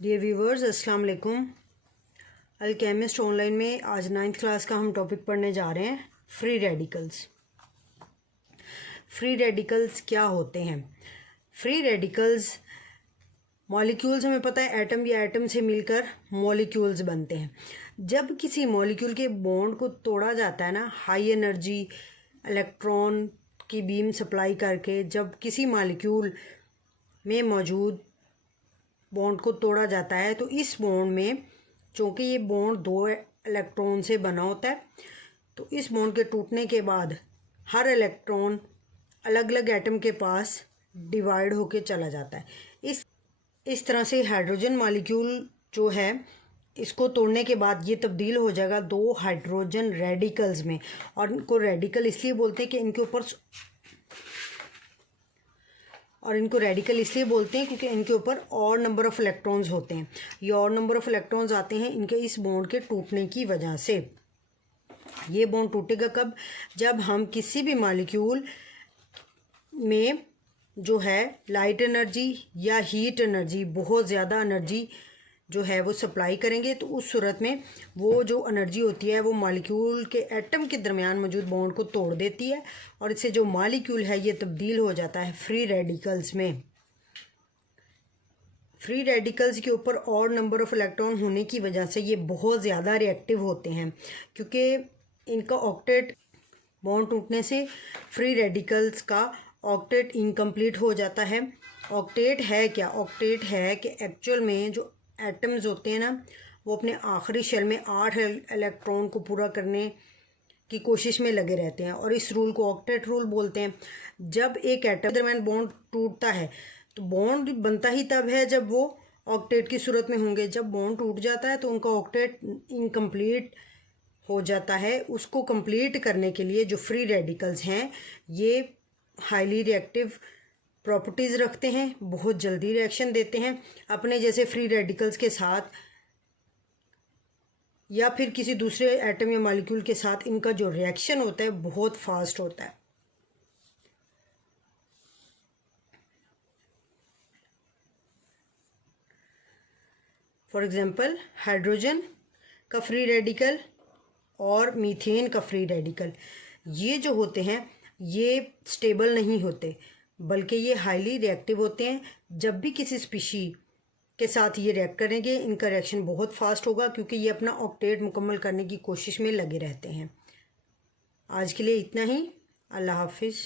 Dear viewers, अस्सलाम वालेकुम। Alchemist online में आज 9th क्लास का हम टॉपिक पढ़ने जा रहे हैं, फ्री रेडिकल्स। फ्री रेडिकल्स क्या होते हैं? फ्री रेडिकल्स मॉलिक्यूल्स, हमें पता है एटम या एटम से मिलकर मॉलिक्यूल्स बनते हैं। जब किसी मॉलिक्यूल के बॉन्ड को तोड़ा जाता है ना, हाई एनर्जी इलेक्ट्रॉन की बीम सप्लाई करके जब किसी मॉलिक्यूल में मौजूद बॉन्ड को तोड़ा जाता है, तो इस बॉन्ड में, चूँकि ये बॉन्ड 2 इलेक्ट्रॉन से बना होता है, तो इस बॉन्ड के टूटने के बाद हर इलेक्ट्रॉन अलग अलग एटम के पास डिवाइड होके चला जाता है। इस तरह से हाइड्रोजन मॉलिक्यूल जो है, इसको तोड़ने के बाद ये तब्दील हो जाएगा 2 हाइड्रोजन रेडिकल्स में। और इनको रेडिकल इसलिए बोलते हैं कि इनको रेडिकल इसलिए बोलते हैं क्योंकि इनके ऊपर और नंबर ऑफ इलेक्ट्रॉन्स होते हैं। ये और नंबर ऑफ इलेक्ट्रॉन्स आते हैं इनके इस बॉन्ड के टूटने की वजह से। ये बॉन्ड टूटेगा कब? जब हम किसी भी मॉलिक्यूल में जो है लाइट एनर्जी या हीट एनर्जी, बहुत ज़्यादा एनर्जी जो है वो सप्लाई करेंगे, तो उस सूरत में वो जो एनर्जी होती है वो मॉलिक्यूल के एटम के दरमियान मौजूद बॉन्ड को तोड़ देती है, और इससे जो मॉलिक्यूल है ये तब्दील हो जाता है फ्री रेडिकल्स में। फ्री रेडिकल्स के ऊपर और नंबर ऑफ इलेक्ट्रॉन होने की वजह से ये बहुत ज़्यादा रिएक्टिव होते हैं, क्योंकि इनका ऑक्टेट, बॉन्ड टूटने से फ्री रेडिकल्स का ऑक्टेट इनकम्प्लीट हो जाता है। ऑक्टेट है क्या? ऑक्टेट है कि एक्चुअल में जो एटम्स होते हैं ना, वो अपने आखिरी शेल में 8 इलेक्ट्रॉन को पूरा करने की कोशिश में लगे रहते हैं, और इस रूल को ऑक्टेट रूल बोलते हैं। जब एक एटम के दरमियान बॉन्ड टूटता है, तो बॉन्ड बनता ही तब है जब वो ऑक्टेट की सूरत में होंगे। जब बॉन्ड टूट जाता है तो उनका ऑक्टेट इनकम्प्लीट हो जाता है। उसको कंप्लीट करने के लिए जो फ्री रेडिकल्स हैं, ये हाईली रिएक्टिव प्रॉपर्टीज़ रखते हैं, बहुत जल्दी रिएक्शन देते हैं अपने जैसे फ्री रेडिकल्स के साथ, या फिर किसी दूसरे एटम या मॉलिक्यूल के साथ। इनका जो रिएक्शन होता है बहुत फास्ट होता है। फॉर एग्जांपल, हाइड्रोजन का फ्री रेडिकल और मीथेन का फ्री रेडिकल, ये जो होते हैं ये स्टेबल नहीं होते, बल्कि ये हाईली रिएक्टिव होते हैं। जब भी किसी स्पीशी के साथ ये रिएक्ट करेंगे, इनका रिएक्शन बहुत फास्ट होगा, क्योंकि ये अपना ऑक्टेट मुकम्मल करने की कोशिश में लगे रहते हैं। आज के लिए इतना ही। अल्लाह हाफिज़।